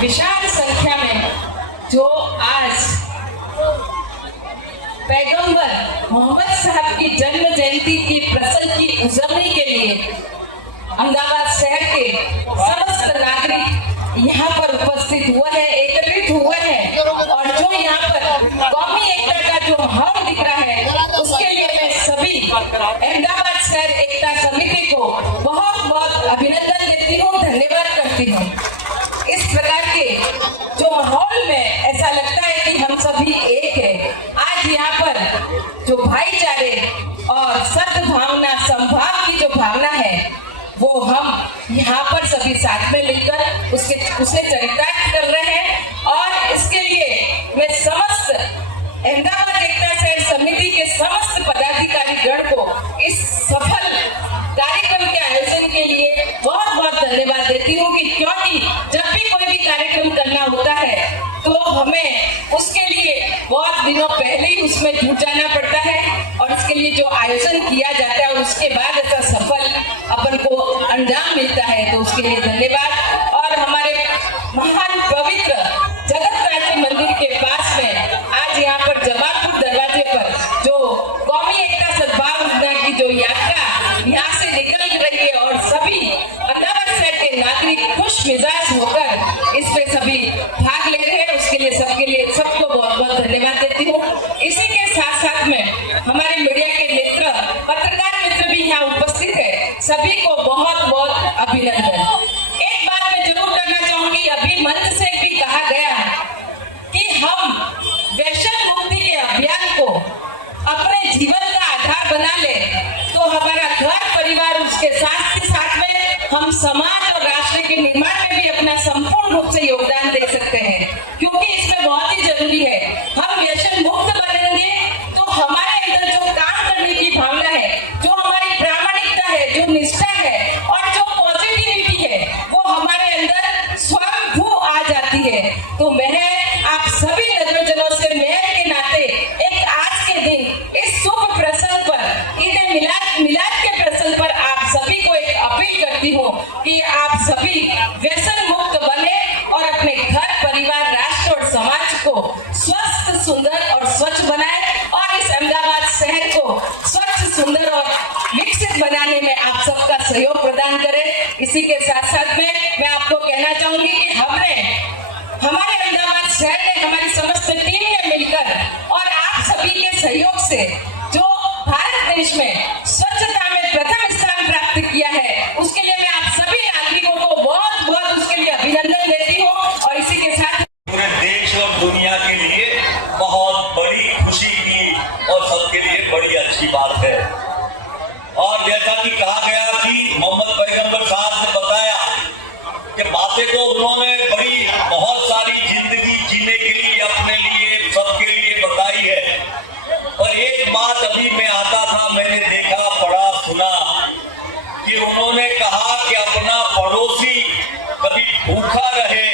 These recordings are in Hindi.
विशाल संख्या में जो आज पैगंबर मोहम्मद साहब की जन्म जयंती की प्रसंग की उजवनी के लिए अहमदाबाद शहर के समस्त नागरिक यहाँ पर उपस्थित हुए हैं, एकत्रित हुए हैं और जो यहाँ पर कौमी एकता का जो माहौल दिख रहा है उसके लिए मैं सभी अहमदाबाद शहर एकता समिति को बहुत बहुत अभिनंदन देती हूँ, धन्यवाद करती हूँ। इस प्रकार के जो माहौल में ऐसा लगता है कि हम सभी एक है। आज यहाँ पर जो भाईचारे और सद्भावना संभाव की जो भावना है वो हम यहाँ पर सभी साथ में मिलकर उसे चरितार्थ कर रहे हैं और इसके लिए मैं समस्त अहमदाबाद एकता शहर समिति के समस्त पदाधिकारी गण को इस सफल कार्यक्रम के आयोजन के लिए बहुत बहुत धन्यवाद देती हूँ कि क्योंकि जब भी कोई भी कार्यक्रम करना होता है तो हमें उसके लिए बहुत दिनों पहले ही उसमें जुट जाना पड़ता है और इसके लिए जो आयोजन किया जाता है और उसके बाद ऐसा सफल अपन को अंजाम मिलता है, तो उसके लिए धन्यवाद। और हमारे महान पवित्र जगतनाथ मंदिर के पास में आज यहाँ पर जमालपुर दरवाजे पर जो कौमी एकता सद्भावना की जो यात्रा यहाँ से निकल रही है और सभी अहमदाबाद शहर के नागरिक खुश मिजाज होकर इस पे सभी भाग ले रहे हैं, उसके लिए सबको बहुत बहुत धन्यवाद देती हूँ। इसी के साथ साथ में हमारे मीडिया के मित्र, पत्रकार मित्र भी यहाँ उपस्थित है, सभी को बहुत बहुत अभिनंदन। एक बात मैं जरूर करना चाहूंगी, अभी मंच से भी कहा गया कि हम व्यसन मुक्ति के अभियान को अपने जीवन का आधार बना ले तो हमारा घर परिवार, उसके साथ ही साथ में हम समाज और राष्ट्र के निर्माण में भी अपना संपूर्ण रूप से योगदान दे सकते हैं, क्योंकि इसमें बहुत ही जरूरी है। हम व्यसन मुक्त बनेंगे तो हमारे अंदर जो काम करने की भावना है, जो हमारी प्रामाणिकता है, जो निष्ठा है और जो पॉजिटिविटी है वो हमारे अंदर स्वयं आ जाती है। तो मैं आप सभी नगरजनों से मेहर के नाते एक आज के दिन इस शुभ प्रसंग पर, ईद मिलाद के प्रसंग पर आप सभी को एक अपील करती हूँ कि आप सभी व्यसन मुक्त बने और अपने घर परिवार, राष्ट्र और समाज को स्वस्थ, सुंदर और स्वच्छ बनाए और इस अहमदाबाद शहर को स्वच्छ, सुंदर और विकसित बनाने में आप सबका सहयोग प्रदान करें। इसी के साथ साथ में मैं आपको कहना चाहूंगी कि हमारे अहमदाबाद शहर ने, हमारी समस्त टीम ने मिलकर और आप सभी के सहयोग से जो भारत देश में स्वच्छता में प्रथम स्थान प्राप्त किया है, उसके लिए मैं आप सभी नागरिकों को बहुत बहुत उसके लिए अभिनंदन देती हूँ। और इसी के साथ पूरे देश और दुनिया के लिए बहुत बड़ी खुशी की और सबके लिए बड़ी अच्छी बात है। और जैसा कि कहा गया कि मोहम्मद पैगंबर साहब ने बताया कि बातें तो उन्होंने बड़ी बहुत सारी जिंदगी जीने के लिए, अपने लिए, सबके लिए बताई है। और एक बात अभी मैं आता था, मैंने देखा, पढ़ा, सुना कि उन्होंने कहा कि अपना पड़ोसी कभी भूखा रहे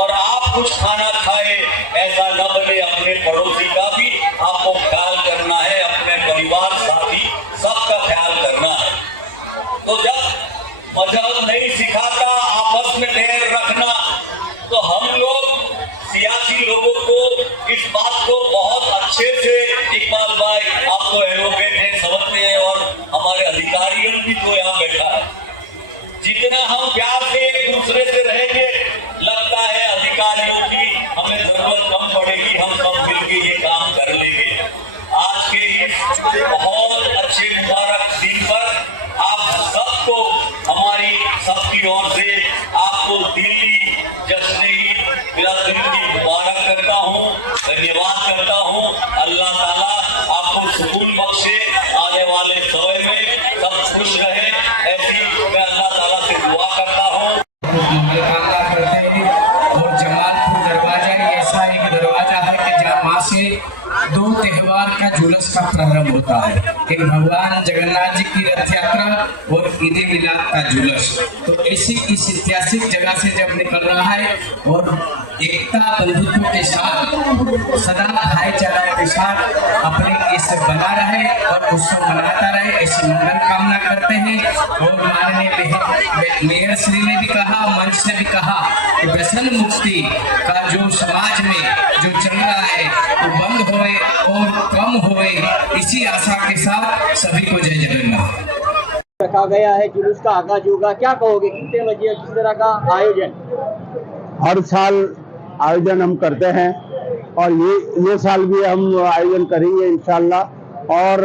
और आप कुछ खाना खाए, ऐसा न बने। अपने पड़ोसी का भी आपको ख्याल करना है, अपने परिवार, साथी सबका ख्याल करना है। तो जब मजहब नहीं सिखाता आपस में बैर रखना, तो हम लोग सियासी लोगों को इस बात को बहुत अच्छे से, इकबाल भाई आप तो एडवोकेट हैं, समझते हैं, और हमारे अधिकारियों भी तो यहाँ बैठा है, जितना हम प्यार से एक दूसरे से रहेंगे, लगता है अधिकारियों की हमें जरूरत कम पड़ेगी, हम सब मिलकर ये काम कर लेंगे। आज के इस बहुत अच्छे मुबारक दिन पर आप सबको हमारी सबकी ओर से आपको दिल्ली जश्न-ए-ईद मिलाद-उन-नबी की मुबारक करता हूँ, धन्यवाद करता हूँ। अल्लाह ताला आपको सुकून बख्शे, आने वाले समय में सब खुश रहे, ऐसी मैं अल्लाह ताला से दुआ करता हूँ। और जमालपुर दरवाजा ऐसा एक दरवाजा है कि जहाँ वहाँ से 2 जुलूस का प्रारंभ होता है। एक भगवान जगन्नाथ जी की रथ यात्रा और ईद मिलाद का जुलूस। तो ऐसी इस ऐतिहासिक जगह से जब निकल रहा है और एकता बंधुत्व के साथ सदा भाईचारा के साथ अपने इस बना रहे और उत्सव मनाता रहे, ऐसी मंगल कामना करते हैं। और माननीय मेयर श्री ने भी कहा, मंच से भी कहा कि व्यसन मुक्ति का जो समाज में जो चल रहा है वो बंद होए और कम होए, इसी आशा के साथ सभी को जय जगन्नाथ। रखा गया है, जुलूस का आगाज होगा, क्या कहोगे, कितने बजे, किस तरह का आयोजन? हर साल आयोजन हम करते हैं और ये साल भी हम आयोजन करेंगे इंशाल्लाह। और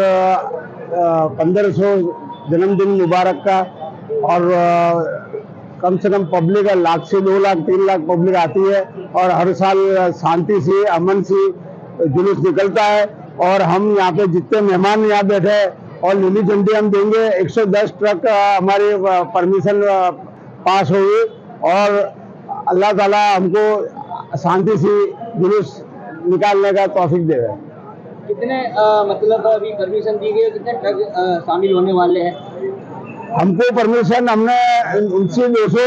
1500 जन्मदिन मुबारक का, और कम से कम पब्लिक 1 लाख से 2 लाख 3 लाख पब्लिक आती है और हर साल शांति से अमन से जुलूस निकलता है। और हम यहाँ पे जितने मेहमान यहाँ बैठे हैं और नीली झंडी हम देंगे, 110 ट्रक हमारे परमिशन पास हुई और अल्लाह ताला हमको शांति से जुलूस निकालने का तौफीक दे रहे हैं। कितने मतलब अभी परमिशन दी गई है, कितने ट्रक शामिल होने वाले हैं? हमको परमिशन हमने उनसे 200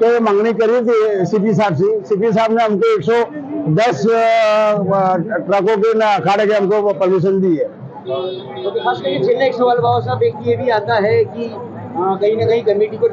के मांगनी करी थी सीपी साहब से। सीपी साहब ने हमको 110 ट्रकों के अखाड़े के हमको परमिशन दी है। तो खास करके छेल्ले 100 वाले बाबा साहब, एक ये भी आता है कि कहीं ना कहीं कमेटी को